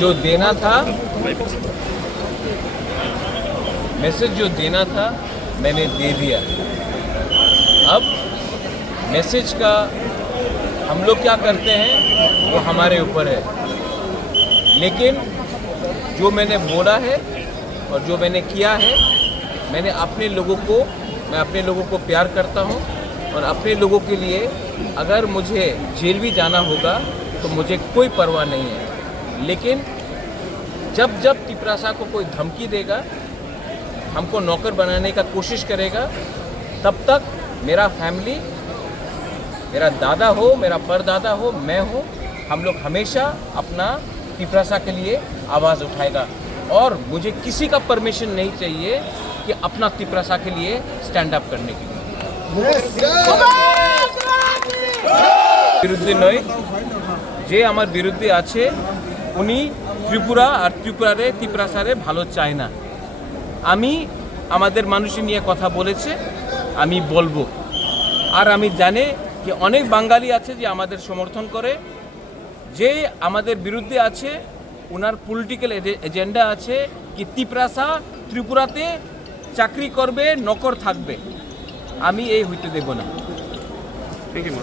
जो देना था, मैसेज जो देना था मैंने दे दिया। अब मैसेज का हम लोग क्या करते हैं वो हमारे ऊपर है, लेकिन जो मैंने बोला है और जो मैंने किया है, मैं अपने लोगों को प्यार करता हूँ और अपने लोगों के लिए अगर मुझे जेल भी जाना होगा तो मुझे कोई परवाह नहीं है। लेकिन जब तिपरासा को कोई धमकी देगा, हमको नौकर बनाने का कोशिश करेगा, तब तक मेरा फैमिली, मेरा दादा हो, मेरा परदादा हो, मैं हो, हम लोग हमेशा अपना तिपरासा के लिए आवाज़ उठाएगा। और मुझे किसी का परमिशन नहीं चाहिए कि अपना तिपरासा के लिए स्टैंड अप करने के लिए। বিরুদ্ধে নয়, যে আমার বিরুদ্ধে আছে উনি ত্রিপুরা আর ত্রিপুরারে তিপরাসারে ভালো চায় না। আমি আমাদের মানুষই নিয়ে কথা বলেছে, আমি বলবো। আর আমি জানি যে অনেক বাঙালি আছে যে আমাদের সমর্থন করে, যে আমাদের বিরুদ্ধে আছে ওনার পলিটিক্যাল এজেন্ডা আছে কি তিপরাসা ত্রিপুরাতে চাকরি করবে, নকর থাকবে। আমি এই হইতে দেব না। Thank you.